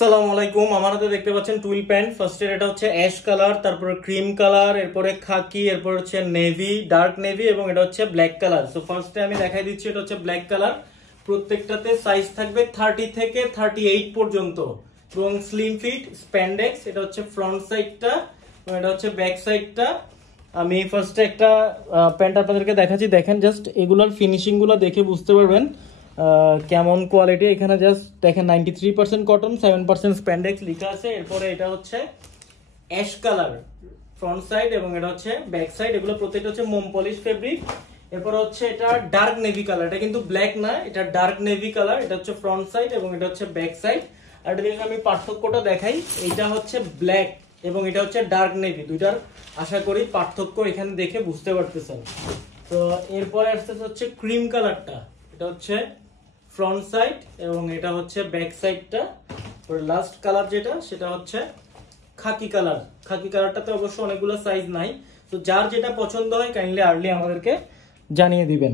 আসসালামু আলাইকুম। আমার হাতে দেখতে পাচ্ছেন টুইল প্যান্ট। ফার্স্ট এর এটা হচ্ছে অ্যাশ কালার, তারপরে ক্রিম কালার, এরপরে খাকি, এরপর হচ্ছে নেভি, ডার্ক নেভি এবং এটা হচ্ছে ব্ল্যাক কালার। সো ফার্স্টে আমি দেখাই দিচ্ছি, এটা হচ্ছে ব্ল্যাক কালার। প্রত্যেকটাতে সাইজ থাকবে 30 থেকে 38 পর্যন্ত এবং স্লিম ফিট স্প্যান্ডেক্স। এটা হচ্ছে ফ্রন্ট সাইডটা এবং এটা হচ্ছে ব্যাক সাইডটা। আমি ফার্স্টে একটা প্যান্ট আপনাদেরকে দেখাচ্ছি, দেখেন জাস্ট এগুলোর ফিনিশিং গুলো দেখে বুঝতে পারবেন কেমন কোয়ালিটি। এখানে জাস্ট দেখেন 93% কটন, 7% স্প্যান্ডেক্স লেখা আছে। এরপরে এটা হচ্ছে অ্যাশ কালার ফ্রন্ট সাইড এবং এটা হচ্ছে ব্যাক সাইড। এগুলো প্রত্যেকটা হচ্ছে মোম পলিশ ফেব্রিক। এরপর হচ্ছে এটা ডার্ক নেভি কালার, এটা কিন্তু ব্ল্যাক না, এটা ডার্ক নেভি কালার। এটা হচ্ছে ফ্রন্ট সাইড এবং এটা হচ্ছে ব্যাক সাইড। আর এটা যদি আমি পার্থক্যটা দেখাই, এটা হচ্ছে ব্ল্যাক এবং এটা হচ্ছে ডার্ক নেভি, দুইটার আশা করি পার্থক্য এখানে দেখে বুঝতে পারতেছেন। তো এরপরে আসতে হচ্ছে ক্রিম কালারটা, এটা হচ্ছে ফ্রন্ট সাইড এবং এটা হচ্ছে ব্যাক সাইডটা। পরে লাস্ট কালার যেটা, সেটা হচ্ছে খাকি কালার। খাকি কালারটাতে অবশ্য অনেকগুলো সাইজ নাই, তো যার যেটা পছন্দ হয় কাইন্ডলি আর্লি আমাদেরকে জানিয়ে দিবেন।